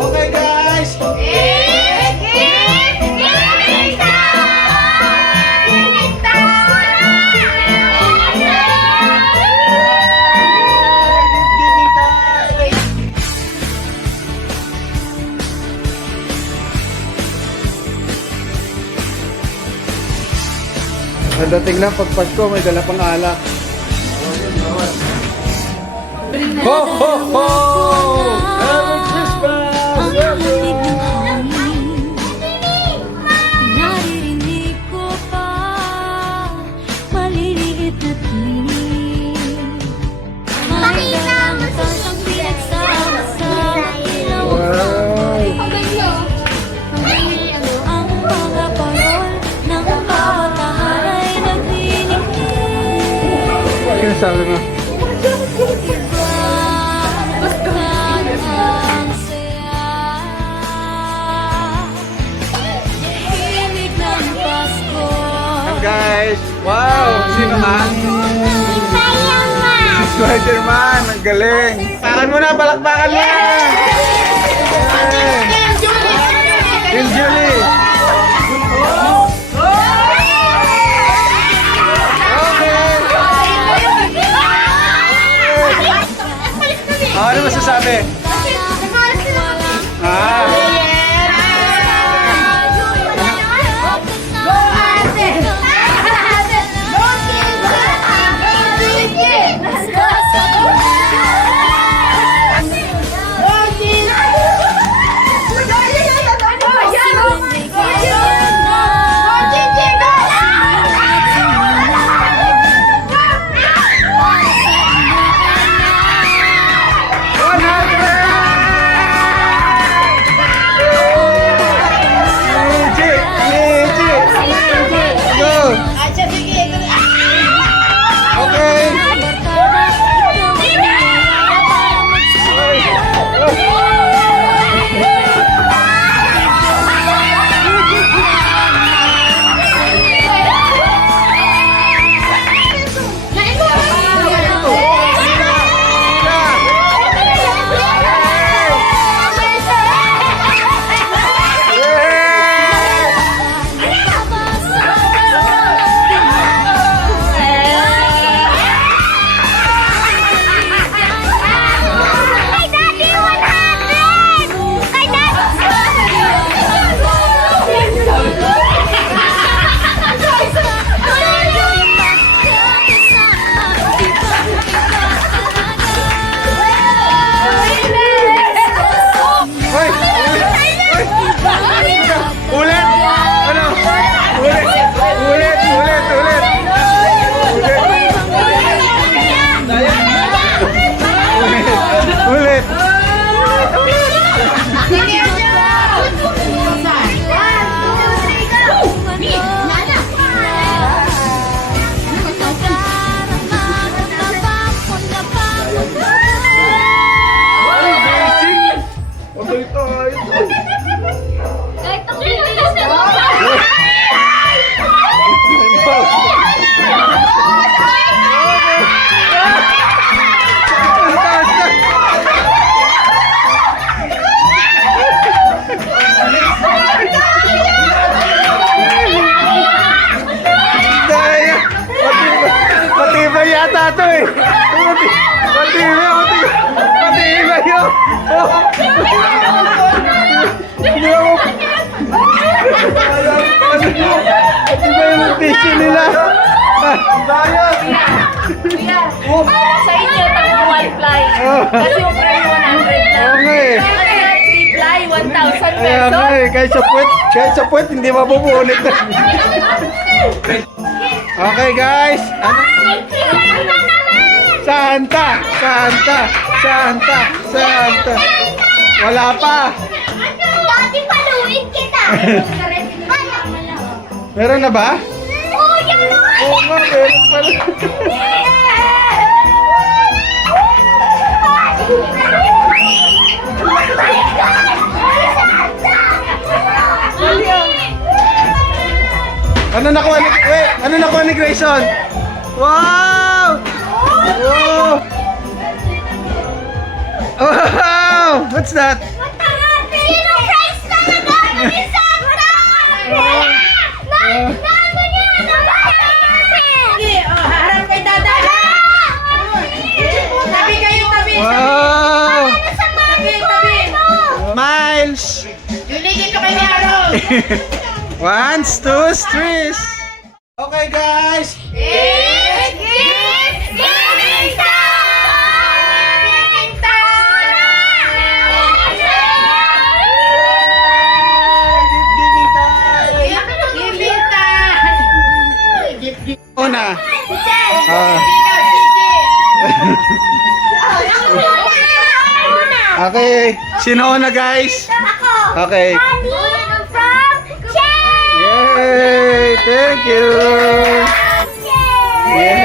Okay guys! Nadating lang pag Pasko, may dala pang alak. Ho ho ho! Merry Christmas! Naririnig ko pa maliliit na tinig. May dalang tasang pinagsama sa ilaw. Ang mga parol ng bawat tahan ay naglinig. Ano sabi mo? Guys, wow! Sino man? Si Spider-Man, ang galing! Pakan mo na, palakpakan mo na! Team Julie! Okay! Ano masasabi? Ito eh. Matibay yun. Matibay yung tissue nila. Sa inyo, tag-1 fly. Kasi yung price 100 lang. Okay. Ano yan, 3 fly, 1,000 Ayan pesos. nga eh. Kahit sa puwet, hindi mapupunit. Okay guys. Santa! Wala pa! Dati paluin kita. Meron na ba? Oh, yan mo. Oo nga, meron pala. Ano nakuha ni Grayson? Wow! Wow! Wow! What's that? Harap kay Dada. Tabi kayo, tabi. Wow! Tabi, tabi. Miles! Julie, dito kay ni Aaron. 1, 2, 3. Okay guys! It's giving Giving time! Giving time. Una. Ah. Okay. Sino una guys? Okay. Yay! Thank you! Yay!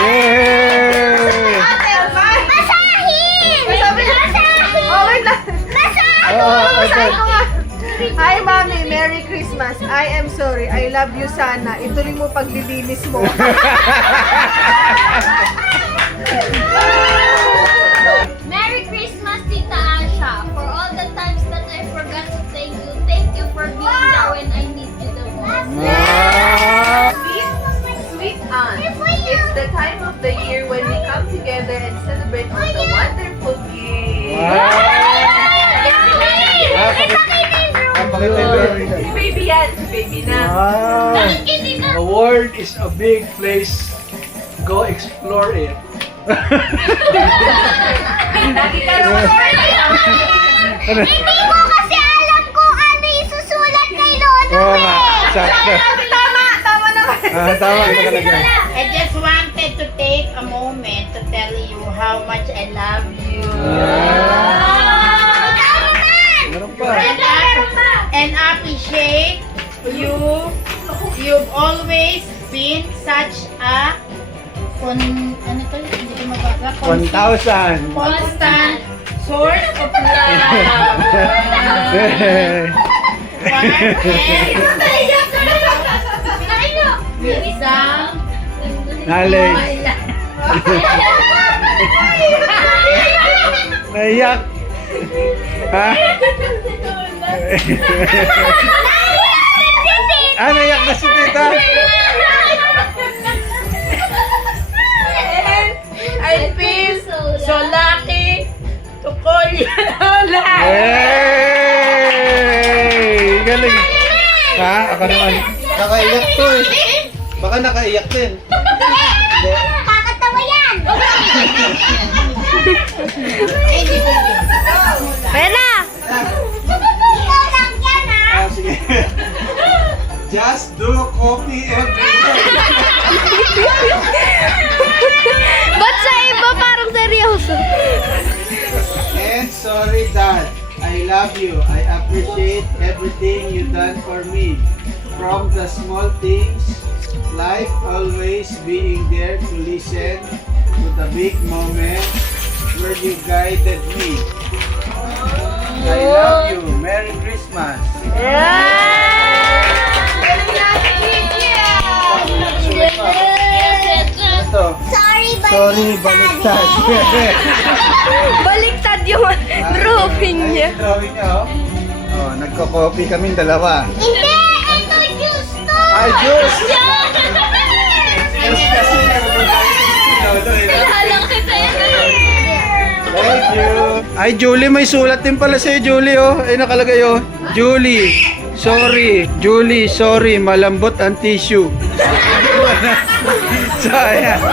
Yay! Hi, Mami. Merry Christmas. I am sorry. I love you sana. Ituloy mo paglilinis mo. Merry Christmas, Tita Asha. For all the times that I forgot to thank you for being there when I need you the most. Wow! Sweet aunt. It's the time of the year when we come together and celebrate all the wonderful gifts. Si baby yan. Si baby na. Wow! The world is a big place. Go explore it. Lagi ka naman. Hindi ko kasi alam kung ano isusulat kay Lolo Oo nga, sakto. Tama. Tama naman. Tama ka talaga. I just wanted to take a moment to tell you how much I love you. Meron pa. And appreciate you. You've always been such a ano to? Hindi ko mabasa. 1,000. Constant source of love. Wisdom. Knowledge. Naiyak. Ha? Naiyak na si tita. I feel so lucky to call you Lola. Yay! Galing. Ha? Ako naman. Nakaiyak to eh. Baka nakaiyak din. Kakatawa yan! Bella! Ikaw lang yan, ha? Sige. Just do coffee every day. Ba't sa iba parang seryoso? And sorry, Dad. I love you. I appreciate everything you done for me. From the small things, like always being there to listen, to the big moments where you guided me. I love you. Merry Christmas. Ito. Sorry, baliktad. Baliktad yung drawing niya. Drawing niya, oh. Oh, nagko-copy kaming dalawa. Hindi! Ito juice to! Ay, juice! Halang kita yan. Thank you. Ay, Julie, may sulat din pala sa'yo, Julie, oh. Ay, nakalagay, oh. Julie, sorry, malambot ang tissue. Sayang.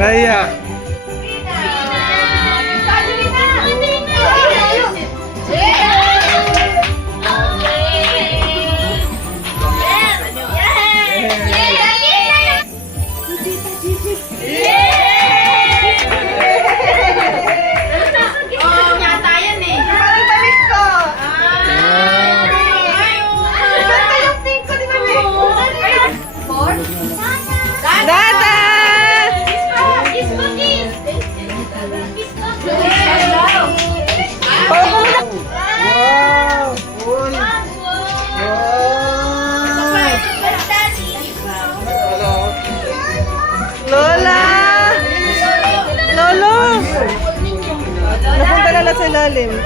Naiyak. Oh, yata yan eh. Parang damit ko. Ganda yung pink ko, di ba? Dada! Kiss ko, ilalim.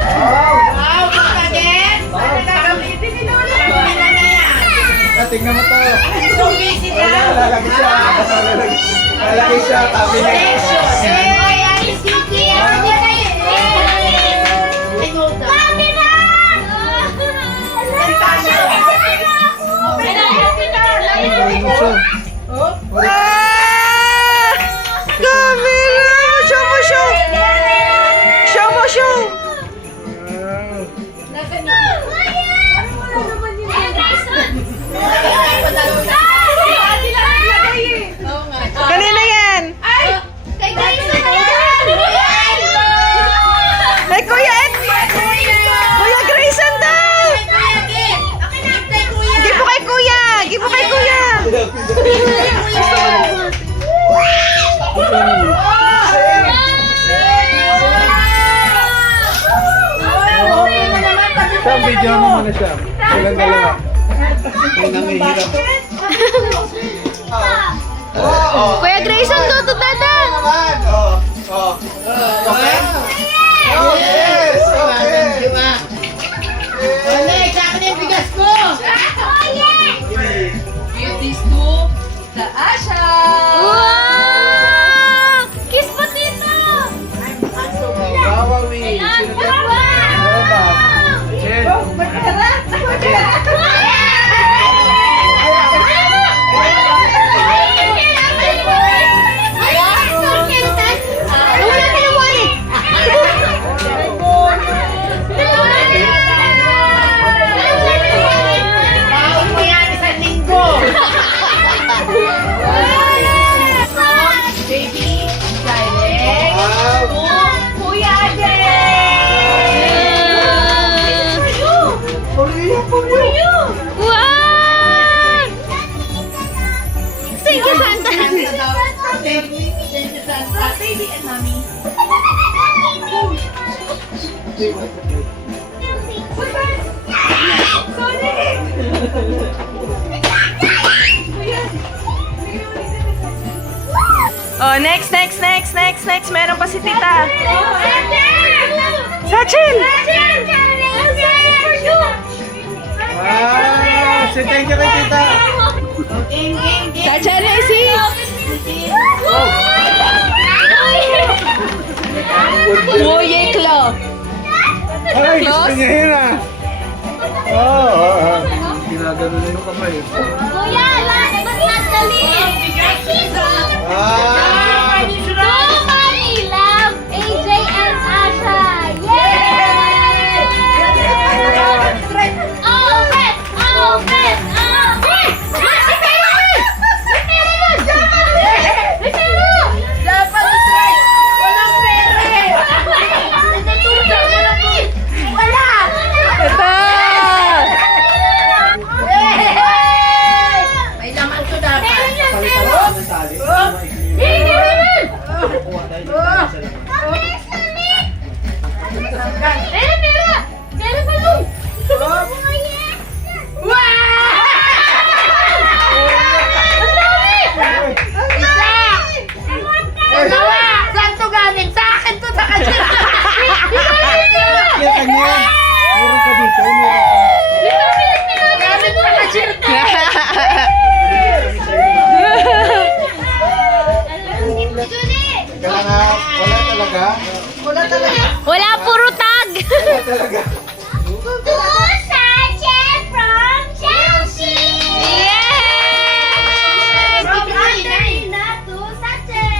Tingnan mo to. Lalaki siya. Lalaki siya. Tabi niya. Camila! Show mo, show! Show mo, show! Kanina yan? Ay, Kuya Ed! Kuya Grayson daw! Give po kay Kuya! Give po kay Kuya! Sam, video mo muna siya. Silang dalawa. May nangihirap. Kuya Grayson, go to dada! Naman! Okay? Oh, yes! Okay! Give these to the Asha. Wow! Kiss pa tito! Bawawi. Sino dyan? Jen. Baby, silent. Wow. Kuya Ade. Wow! Thank you, Santa. Baby and mommy. Oh, next. Meron pa si Tita. Sachin! Wow! Say thank you kay tita. Sachin, Racy! Woye Klo. Ay, gusto niya yun ah. Ginagano na yung kamay. Kuya, last but not the least. Ah! Somebody love AJ and Asha. Yay! All bet! Dapat strike. Walang pere. Ito! May laman to dapat. Saan to galing? Sa akin to sa kanya. Kaya kanya. Meron ka dito. Galing sa kanya. Kaya nga, wala talaga. Wala, puro tag. Wala talaga. From Chelsea. Yes! From Argentina to Sanchez.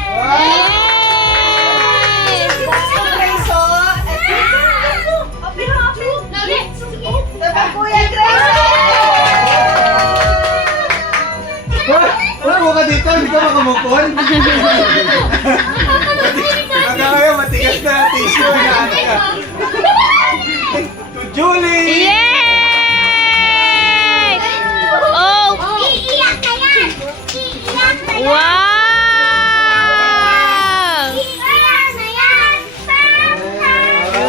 Wala mo ka dito, hindi ka makamukol. Baka kayo matigas na tissue na ano ka. To Julie! Yay! Oh! Iiyak na yan! Iiyak na yan! Wow! Iiyak na yan! Wow!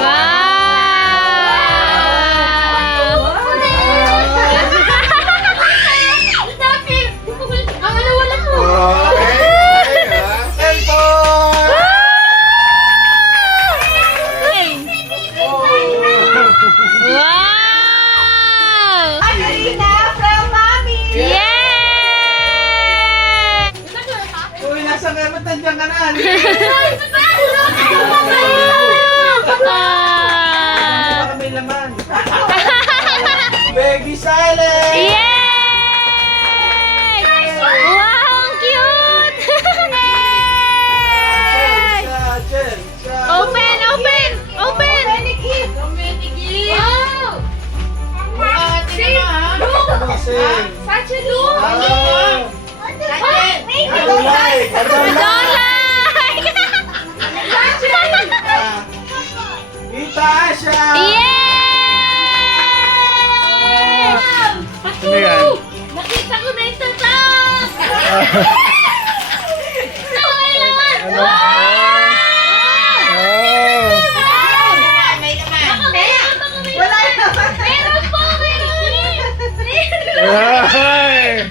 Ang wala ko! Cellphone! sing. Such a look! Ah, I don't like. I don't Don't like. like! Ah, Tita Asha. Yeah! Ano yan? Nakita ko na yung tatak! Okay naman! Ano? Oh. Wala naman! Meron po! Ay!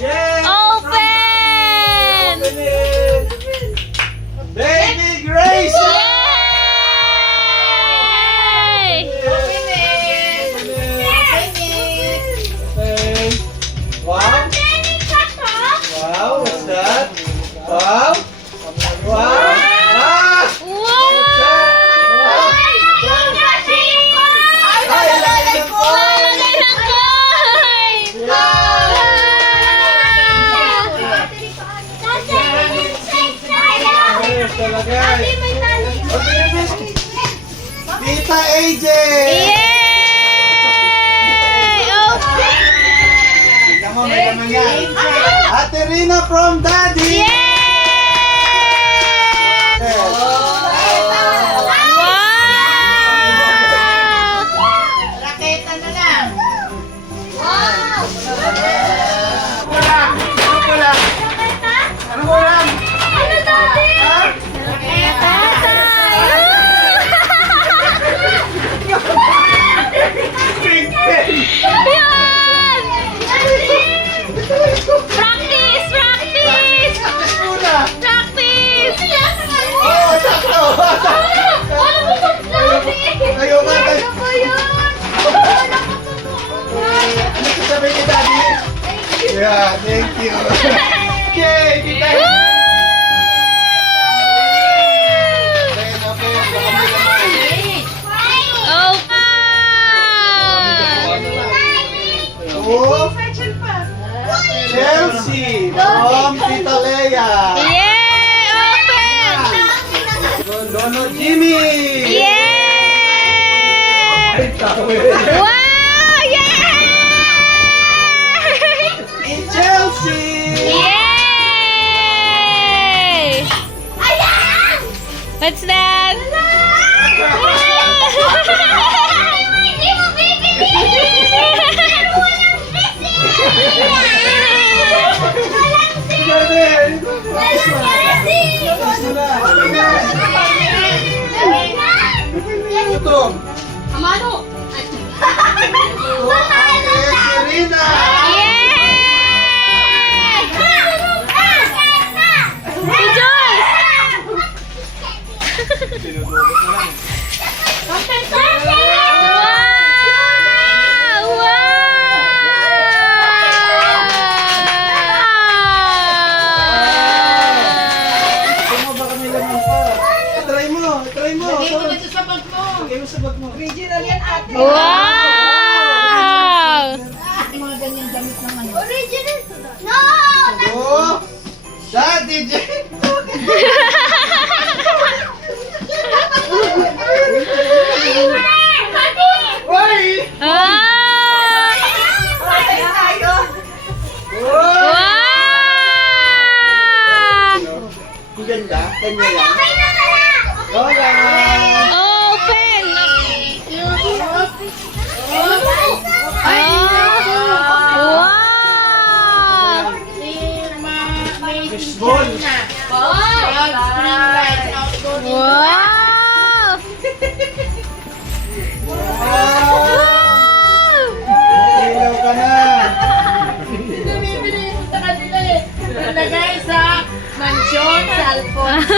Yes. Open! Open it. Baby Grace. Yay! Open it. Wow. Wow, what's that? Wow. Wow. Ah! Wow! Ay, lagay ng coin. Lagay ng coin! Yes, talagay. Okay, miss. Tita AJ. Yay! Open! Tingnan mo, may laman yan. Ate Rina from Daddy. Yay! Ano ulam? Ano dati? Ha? Big pen. Yan! Practice! Practice! Muna. Practice! Oo, sakto. Ano mo sa practice? Ayaw nga, tayo. Ano ba yun? Ano sasabi ni Daddy? Yeah, thank you. Okay, kita. Open, open. Baka may laman. Oh, Chelsea from Tita Leia. Yay! Open! Dono Jimmy. Yay! Ay, tawid. Wow! Yay! Chelsea. Yay! What's that? Gabi. Ito. Amano? Ate Serena. Yay! Si Joyce! Wow! Wow! Ito mo, baka may laman pa. Try mo, try mo. Lagay mo sa bag mo. Lagay mo sa bag mo. Wow! Oh, Daddy J. Why? Ah! Oh! Wow! Ang ganda. Kanya yan. Lola. Open! Wow! Fishball. Wow! Wow. Ilaw ka na. Nalagay sa mansyon sa Alphonse.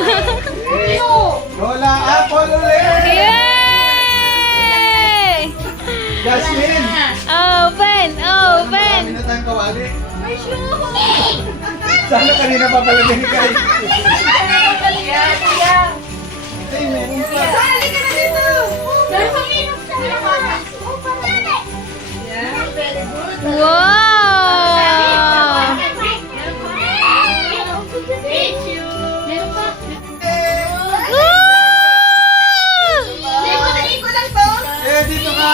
Lola Apple ulit. Yay! Jasmine. Open! Open! Marami na tayong kawali. Sana kanina pa pala binigay. Ay, meron pa. Wow! Eh, dito ka.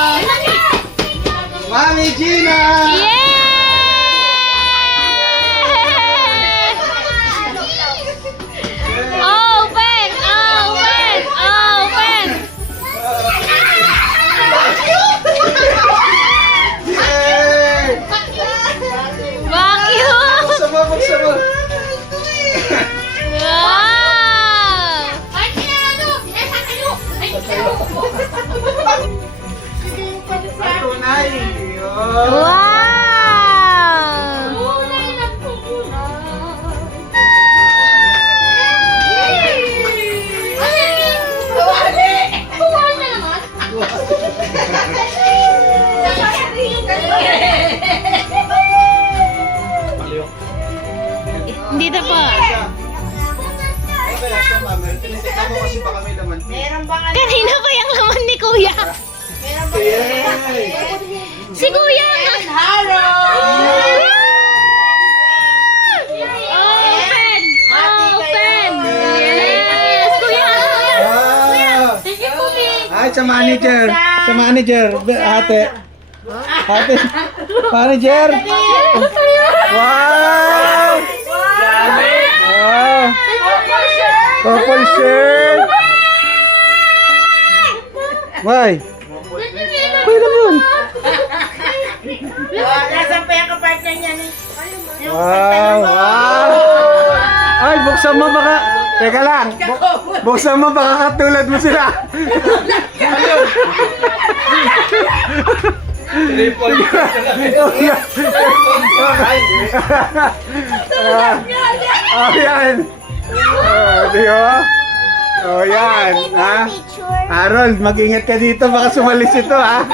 Dito po. Okay, asa ma'am. Tinitignan mo kasi baka may laman. Kanina pa yung laman ni Kuya. Yay! Si Kuya! Open! Open! Yes! Kuya! Wow! Thank you, Kuya! Ay, sa manager. Sa manager. Ate. Ate. Manager. Wow! Wow! Couple shirt! Why? Kuya naman. Nasaan pa yung kapartner niya? Wow! Wow! Ay, buksan mo baka... Teka lang. Buksan mo baka katulad mo sila. Triple. Oh, yan. Di ba? Oh, yan. Ha? Harold, mag-ingat ka dito. Baka sumalis ito, ha?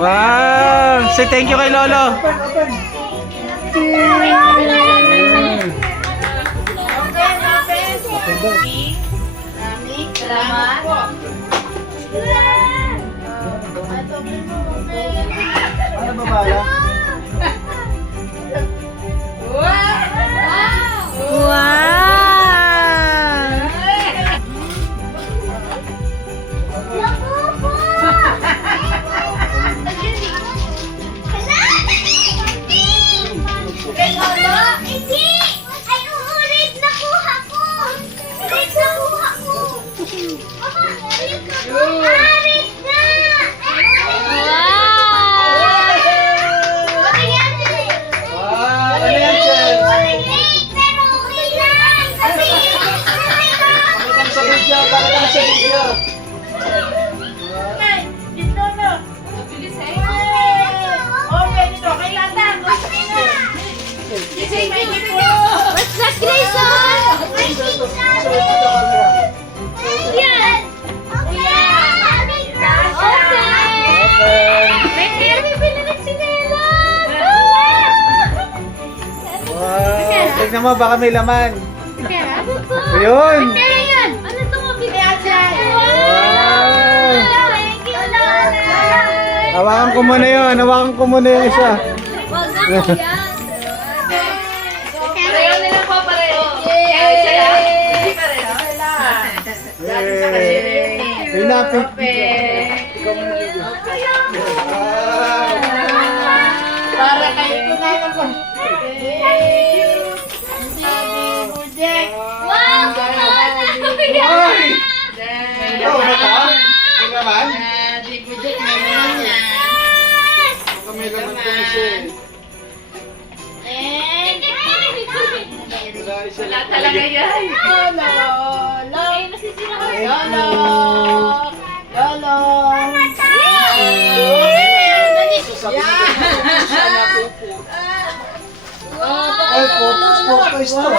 Wow! Say thank you kay Lolo. Ano ba bala? Wow! Ano yan, Chel? Bakit sa video? Bakit sa video? What's that, Grayson? Yan! May bibili ng sinelas! Wow! Tignan mo, baka may laman. Pera? Ayun! Pera yan! Ano ito mo bibili? Wow! Thank you, Lola! Hawakan ko muna yun. Hawakan ko muna yung isa. Wag na, Kuya. Pareho nila po, pareho. Yay! Sila? Hindi pareho. Ay, napit. Para kayo po na ako. Wow! Kuya! Ay! Ikaw ba ito? May laman? Baka may laman ko na siya eh. Wala isa Wala lang. talaga yan. Ay, nasisira ko. Ay, focus to.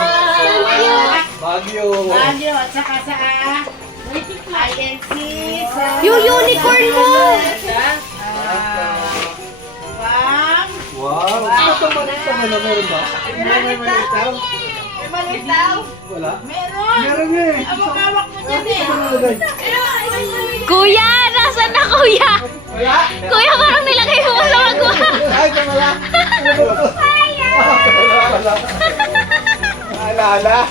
Bagyo. At saka sa INC sa Yung unicorn mo! Wow. Ito malita mo na meron ba? May malitaw? May malitaw. Wala? Meron. Meron nga eh. Hawak mo dyan eh. Kuya! Nasaan na, Kuya? Wala? Kuya, parang nilagay mo sa magwa. Ay, ito wala. Wala. Alala.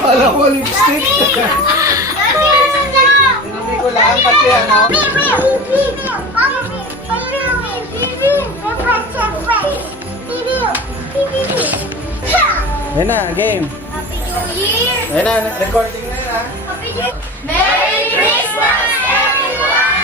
Wala ko lipstick. Hindi ko lang kasi ano. Yan na, game. Happy New Year! Yan na, recording na yan ha. Happy New Merry Christmas, everyone!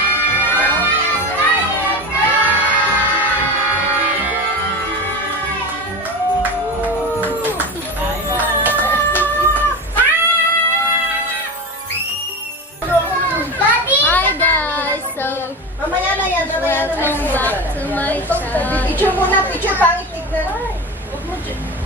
Welcome back to my channel. Picture muna, picture pangit tignan.